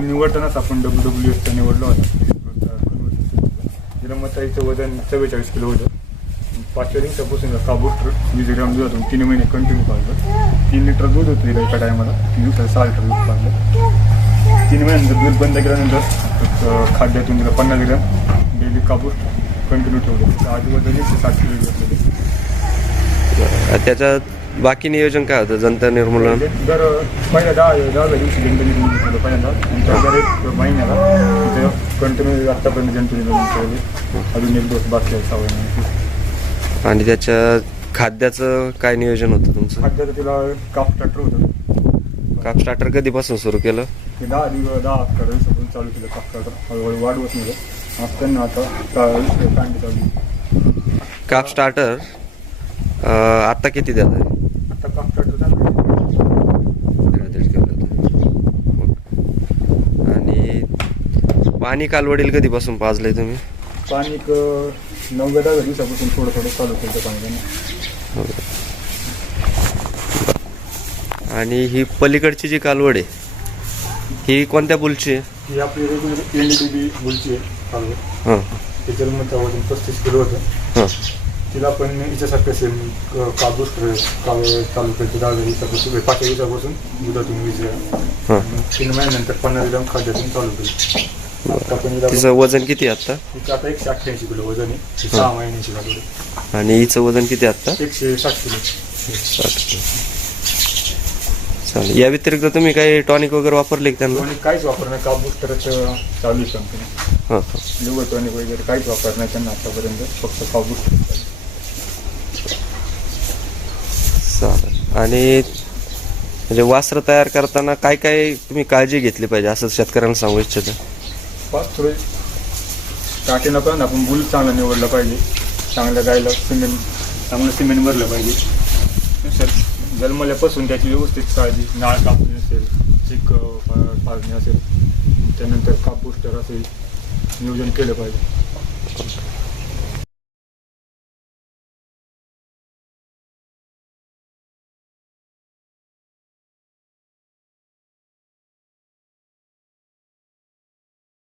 निवडतानाच आपण W W एफचा निवडला होता. तिला मताईचं वजन चव्वेचाळीस किलो होतं. पाचव्या दिवसापासून ट्रक वीस ग्राम दूध होतं तीन महिने कंटिन्यू पाहिलं तीन लिटर दूध होतं तिला एका टायमाला तीन दिवसाला सहा लिटर दूध पाहिलं तीन महिन्यानंतर दूध बंद केल्यानंतर खाद्यातून तिला पन्नास ग्राम डेली काबूर कंटिन्यू ठेवलं. आधी वजन एकशे साठ किलो घेतलेलं त्याच्यात बाकी नियोजन काय होतं? जंतर निर्मूलन? दर पहिल्या दहा दहाव्या दिवशी जनतेने निवडून ठेवलं पहिल्यांदा दर एक महिन्याला तिथं कंटिन्यू आत्तापर्यंत जनतेने निवडून ठेवले अजून एक दिवस बाकी आहे सहा आणि त्याच्या खाद्याचं काय नियोजन होतं तुमचं? खाद्याचं तिला काप स्टार्टर होतं. काप स्टार्टर कधीपासून सुरू केलं? ते दहा दिवस दहा अकरा दिवसापासून चालू केलं काप स्टार्टर हळूहळू वाढवत नाही असताना आता कांडी चालू. काप स्टार्टर आत्ता किती देत आहे आता काप स्टार्टर चालू आहे. आणि पाणी कालवडील कधीपासून पाजलंय तुम्ही? पाणी एक नव्वद दहा दिवसापासून थोडं थोडं चालू केलं पाणी. त्याने. आणि ही पलीकडची जी कालवड आहे ही कोणत्या बुलची आहे? ही आपली regular N D T B बोलची आहे चालू हां. त्याच्यावर मग वजन पस्तीस किलो होतं. हां. तिला पण हिच्यासारखं सेम चालू करते दहा दिवसापासून पाचव्या दिवसापासून दुधातून वीज तीन महिन्यानंतर पन्नास ग्राम खाद्यातून चालू केली आता पण हिला तिचं वजन किती आहे हिचं आता एकशे अठ्ठ्याऐंशी किलो वजन आहे. सहा महिन्याची झाली आणि हिचं वजन किती आहे आत्ता? एकशे साठ किलो. चालेल. या व्यतिरिक्त तुम्ही काही टॉनिक वगैरे वापरले का त्यांना? आणि काहीच वापर नाही. काबूस तरच चालू आहे कंपनी हां हां. लिव्हर टॉनिक वगैरे काहीच वापर नाही त्यांना आतापर्यंत. फक्त काबूस चालेल. आणि म्हणजे वासरं तयार करताना काय काय तुम्ही काळजी घेतली पाहिजे असं शेतकऱ्यांना सांगू इच्छितं? आसपास थोडे स्टार्टिंगला पण आपण बुल चांगला निवडला पाहिजे. चांगल्या गायला सिमेंट चांगलं सिमेंट भरलं पाहिजे. सर जन्मल्यापासून त्याची व्यवस्थित काळजी नाळ कापणी असेल चिक पाळणी असेल त्यानंतर कापूस तर असेल नियोजन केलं पाहिजे.